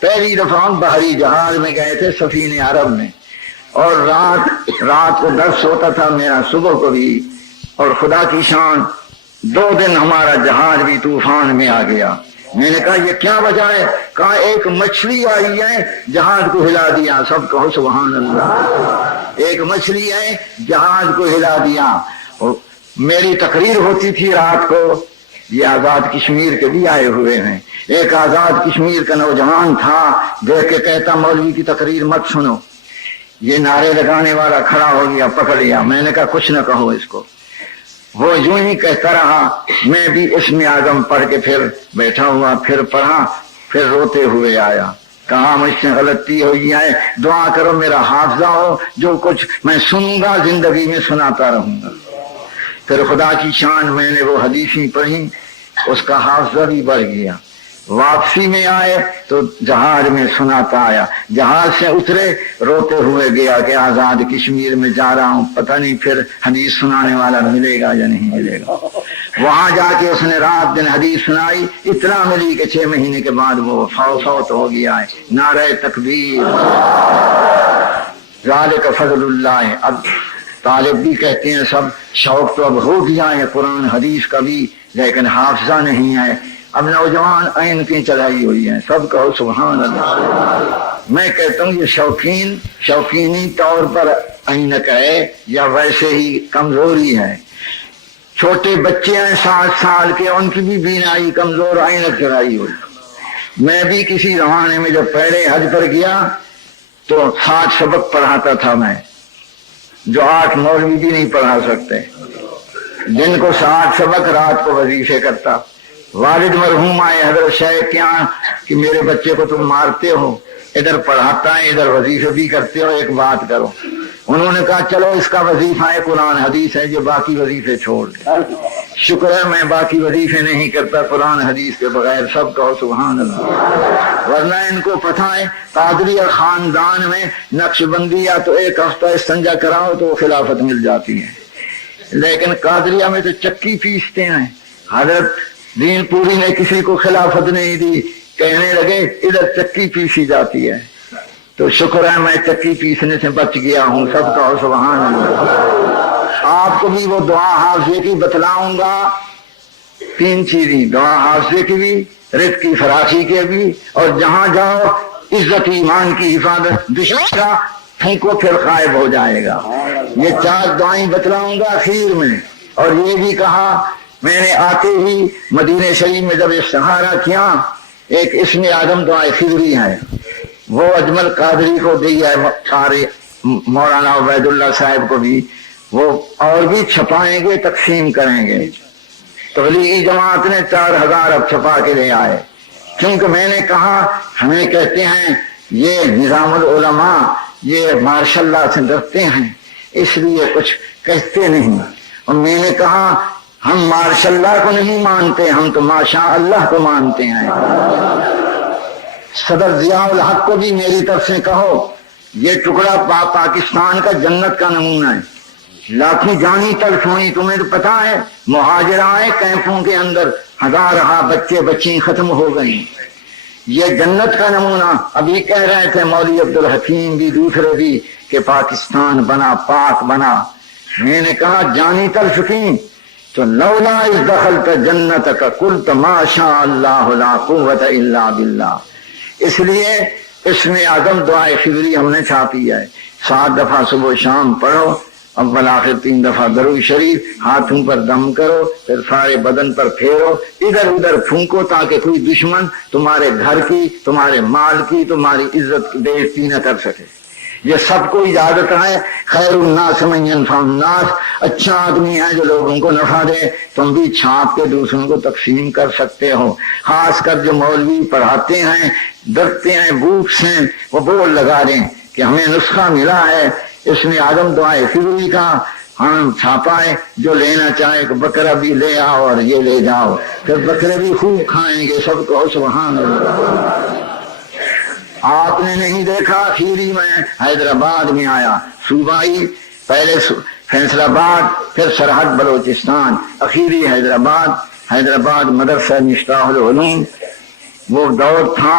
پہلی دفعہ ہم بحری جہاز میں گئے تھے سفینہ عرب میں، اور رات کو درس ہوتا تھا میرا، صبح کو بھی، اور خدا کی شان 2 دن ہمارا جہاز بھی طوفان میں آ گیا۔ میں نے کہا یہ کیا وجہ ہے؟ کہا ایک مچھلی آئی ہے جہاز کو ہلا دیا۔ سب کہو سبحان اللہ۔ ایک مچھلی ہے جہاز کو ہلا دیا۔ میری تقریر ہوتی تھی رات کو، یہ آزاد کشمیر کے بھی آئے ہوئے ہیں، ایک آزاد کشمیر کا نوجوان تھا، دیکھ کے کہتا مولوی کی تقریر مت سنو۔ یہ نعرے لگانے والا کھڑا ہو گیا، پکڑ لیا۔ میں نے کہا کچھ نہ کہو اس کو۔ وہ یوں ہی کہتا رہا، میں بھی اسم اعظم پڑھ کے پھر بیٹھا ہوا، پھر پڑھا، پھر روتے ہوئے آیا۔ کہا مجھ سے غلطی ہوئی ہے، دعا کرو میرا حافظہ ہو، جو کچھ میں سنوں گا زندگی میں سناتا رہوں گا۔ پھر خدا کی شان میں نے وہ حدیثیں پڑھی، اس کا حافظہ بھی بڑھ گیا۔ واپسی میں آئے تو جہاز میں سناتا آیا، جہاز سے اترے روتے ہوئے گیا کہ آزاد کشمیر میں جا رہا ہوں، پتہ نہیں پھر حدیث سنانے والا ملے گا یا نہیں ملے گا۔ وہاں جا کے اس نے رات دن حدیث سنائی، اتنا ملی کہ 6 مہینے کے بعد وہ فوت ہو گیا ہے۔ نعرہ تکبیر، ذالک فضل اللہ۔ اب طالب بھی کہتے ہیں سب شوق تو اب ہو گیا ہے قرآن حدیث کا بھی، لیکن حافظہ نہیں ہے۔ اب نوجوان عین کی چڑھائی ہوئی ہے، سب کہو سبحان اللہ۔ میں کہتا ہوں یہ شوقینی طور پر عینک ہے یا ویسے ہی کمزوری ہے؟ چھوٹے بچے ہیں 7 سال کے، ان کی بھی بینائی کمزور، عینک چڑھائی ہوئی۔ میں بھی کسی زمانے میں جب پہلے حج پر گیا تو 7 سبق پڑھاتا تھا میں، جو 8 مولوی بھی نہیں پڑھا سکتے۔ دن کو 7 سبق، رات کو وظیفے کرتا۔ والد مرحوم آئے حضرت شیخ کیا کہ میرے بچے کو تم مارتے ہو، ادھر پڑھاتا ہے ادھر وظیفے بھی کرتے ہو، ایک بات کرو۔ انہوں نے کہا چلو اس کا وظیفہ ہے قرآن حدیث ہے، جو باقی وظیفے چھوڑ دے۔ شکر ہے میں باقی وظیفے نہیں کرتا قرآن حدیث کے بغیر، سب کہو سبحان اللہ۔ ورنہ ان کو پتہ ہے قادریہ خاندان میں نقش بندیہ تو 1 ہفتہ استنجا کراؤ تو خلافت مل جاتی ہے، لیکن قادریہ میں تو چکی پیستے ہیں۔ حضرت دین پوری نے کسی کو خلافت نہیں دی، کہنے لگے ادھر چکی پیسی جاتی ہے، تو شکر ہے میں چکی پیسنے سے بچ گیا ہوں، سب کہو سبحان اللہ۔ آپ کو بھی وہ دعا حافظے کی بتلاؤں گا، 3 چیزیں، دعا حافظے کی بھی، رزق کی فراخی کے بھی، اور جہاں جاؤ عزت ایمان کی حفاظت، دشمن کا پھینکو پھر غائب ہو جائے گا۔ یہ 4 دعائیں بتلاؤں گا اخیر میں۔ اور یہ بھی کہا میں نے آتے ہی مدینہ شریف میں جب استخارہ کیا، ایک اسم اعظم دعائے خضری ہے، وہ اجمل قادری کو دی ہے، قاری مولانا عبید اللہ صاحب کو بھی، وہ اور بھی چھپائیں گے، تقسیم کریں گے۔ تبلیغی جماعت نے 4000 اب چھپا کے لے آئے، کیونکہ میں نے کہا ہمیں کہتے ہیں یہ نظام العلماء یہ ماشاء اللہ سے ڈرتے ہیں، اس لیے کچھ کہتے نہیں۔ اور میں نے کہا ہم ماشاء اللہ کو نہیں مانتے، ہم تو ماشاء اللہ کو مانتے ہیں۔ صدر ضیاء الحق کو بھی میری طرف سے کہو، یہ ٹکڑا پاکستان کا جنت کا نمونہ ہے، لاکھوں جانی تلف ہوئی، تمہیں تو پتا ہے، مہاجر آئے کیمپوں کے اندر، 1000 بچے بچی ختم ہو گئی، یہ جنت کا نمونہ۔ ابھی کہہ رہے تھے مولوی عبدالحکیم بھی دوسرے بھی کہ پاکستان بنا، پاک بنا۔ میں نے کہا جانی تلف کی تو لولا اذ دخلت جنتک قلت ما شاء اللہ لا قوت الا باللہ۔ اس لیے اسم اعظم دعائے خضری ہم نے چھاپی ہے، 7 دفعہ صبح و شام پڑھو، اول آخر 3 دفعہ درود شریف، ہاتھوں پر دم کرو، پھر سارے بدن پر پھیرو، ادھر ادھر پھونکو تاکہ کوئی دشمن تمہارے گھر کی، تمہارے مال کی، تمہاری عزت کی بےعزتی نہ کر سکے۔ یہ سب کو اجازت ہے، خیر الناس من ینفع الناس، اچھا آدمی ہے جو لوگوں کو نفع دے، تم بھی چھاپ کے دوسروں کو تقسیم کر سکتے ہو۔ خاص کر جو مولوی پڑھاتے ہیں، ڈرتے ہیں بھوک سے، وہ بول لگا دیں کہ ہمیں نسخہ ملا ہے اس میں اعظم دعائے خضری کا، ہم چھاپا ہے، جو لینا چاہے بکرا بھی لے آؤ اور یہ لے جاؤ، پھر بکرے بھی خوب کھائیں گے، سب کو سبحان اللہ۔ آپ نے نہیں دیکھا، خیری میں حیدرآباد میں آیا، صوبائی، پہلے فیصل آباد، پھر سرحد بلوچستان، اخیری حیدرآباد مدرسہ مفتاح العلوم۔ وہ دور تھا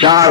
4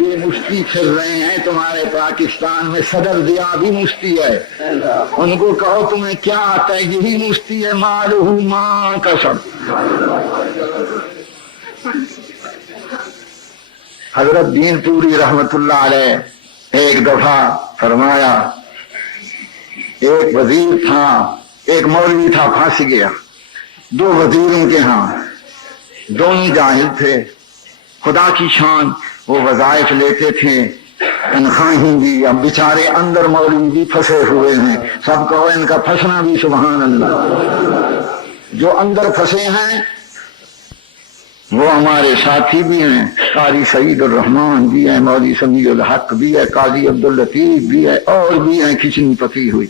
بے مفتی پھر رہے ہیں تمہارے پاکستان میں، صدر ضیاء بھی مفتی ہے، ان کو کہو تمہیں کیا آتا ہے، یہی مفتی ہے، مالہ ما کسب۔ حضرت دین پوری رحمت اللہ علیہ ایک دفعہ فرمایا، ایک وزیر تھا، ایک مولوی تھا، پھنس گیا، دو وزیروں کے ہاں، دونوں جاہل تھے، خدا کی شان، وہ وظائف لیتے تھے، تنخواہیں بھی، اب بیچارے اندر مولوی بھی پھنسے ہوئے ہیں، سب کہو ان کا پھنسنا بھی سبحان اللہ۔ جو اندر پھنسے ہیں وہ ہمارے ساتھی بھی ہیں، قاری سعید الرحمان بھی ہیں، مولوی سمیع الحق بھی ہے، قاضی عبداللطیف بھی ہے، اور بھی ہیں کھچنی پکی ہوئی۔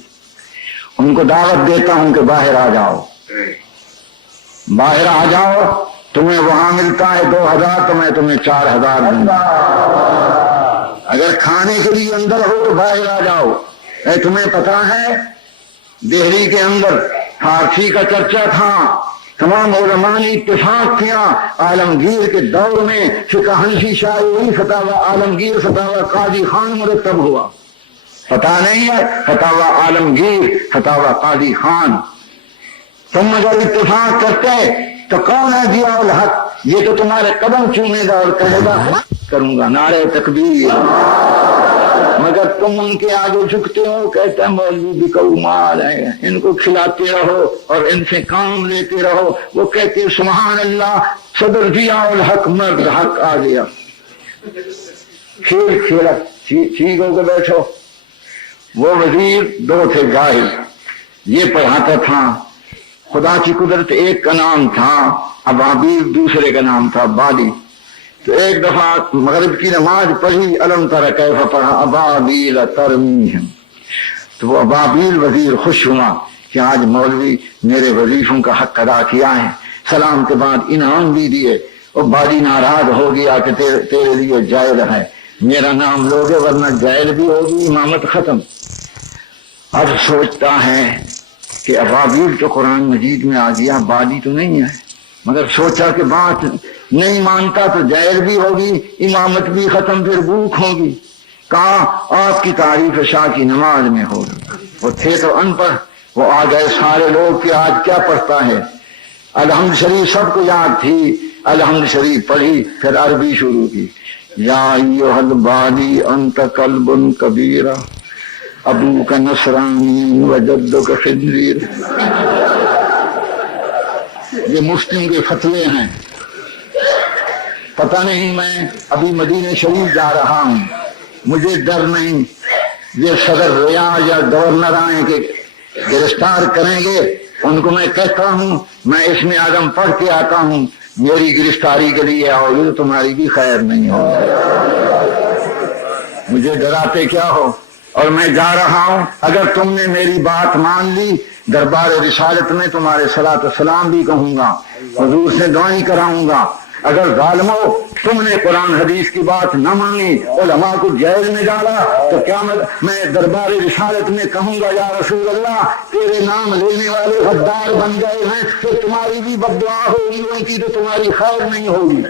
ان کو دعوت دیتا ہوں کہ باہر آ جاؤ، باہر آ جاؤ، تمہیں وہاں ملتا ہے 2000 تو میں تمہیں 4000 دوں گا، اگر کھانے کے لیے اندر ہو تو باہر آ جاؤ۔ تمہیں پتا ہے دہلی کے اندر فارسی کا چرچا تھا، تمام علماء نے اتفاق کیا، عالمگیر کے دور میں فقہ حنفی شافعی فتاوی عالمگیر فتاوی قاضی خان مرتب ہوا، پتا نہیں ہے فتاوی عالمگیر فتاوی قاضی خان۔ تم اگر اتفاق کرتے تو کون ہے ضیاء الحق، یہ تو تمہارے قدم چومے گا اور کہے گا کروں گا نعرہ تکبیر، مگر تم ان کے آگے جھکتے ہو، کہتے ہیں مولوی بھی مال ہے، ان کو کھلاتے رہو اور ان سے کام لیتے رہو، وہ کہتے سبحان اللہ صدر ضیاء الحق مرد حق آ گیا، کھیل کھیلا، ٹھیک ہو کے بیٹھو۔ وہ وزیر دو تھے جاہل، یہ پڑھاتا تھا، خدا کی قدرت ایک کا نام تھا ابابیل، دوسرے کا نام تھا بالی۔ تو ایک دفعہ مغرب کی نماز پڑھی، الم تر کیف پڑھا، ابابیل ترمیہم، تو وہ ابابیل وزیر خوش ہوا کہ آج مولوی میرے وظیفوں کا حق ادا کیا ہے، سلام کے بعد انعام بھی دیے۔ اور بالی ناراض ہو گیا کہ تیرے لیے جائل ہے، میرا نام لوگے ورنہ جائل بھی ہوگی، امامت ختم۔ اب سوچتا ہے کہ ابابیل تو قرآن مجید میں آ گیا، بالی تو نہیں ہے، مگر سوچا کہ بات نہیں مانتا تو جائل بھی ہوگی، امامت بھی ختم، پھر بھوک ہوگی۔ کہا آپ کی تعریف شاہ کی نماز میں ہوگی۔ وہ تھے تو ان پڑھ، وہ آ گئے سارے لوگ کہ آج کیا پڑھتا ہے، الحمد شریف سب کو یاد تھی، الحمد شریف پڑھی، پھر عربی شروع کی، یا ایھا البالی انت کلب کبیرہ ابو کا نصرانی و جدو کا خنزیر۔ یہ مسلم کے فتوے ہیں، پتہ نہیں، میں ابھی مدینہ شریف جا رہا ہوں، مجھے ڈر نہیں یہ صدر ریاض یا گورنر آئیں کہ گرفتار کریں گے، ان کو میں کہتا ہوں میں اس میں اعظم پڑھ کے آتا ہوں، میری گرفتاری کے لیے آؤ گے تو تمہاری بھی خیر نہیں ہوگی، مجھے ڈراتے کیا ہو، اور میں جا رہا ہوں، اگر تم نے میری بات مان لی دربار رسالت میں تمہارے صلاۃ والسلام بھی کہوں گا، حضور سے دعائیں کراؤں گا، اگر ظالمو تم نے قرآن حدیث کی بات نہ مانی، علماء کو جیل میں ڈالا، تو کیا میں دربار رسالت میں کہوں گا یا رسول اللہ تیرے نام لینے والے غدار بن گئے ہیں، تو تمہاری بھی بد دعا ہوگی، ان کی تو تمہاری خیر نہیں ہوگی۔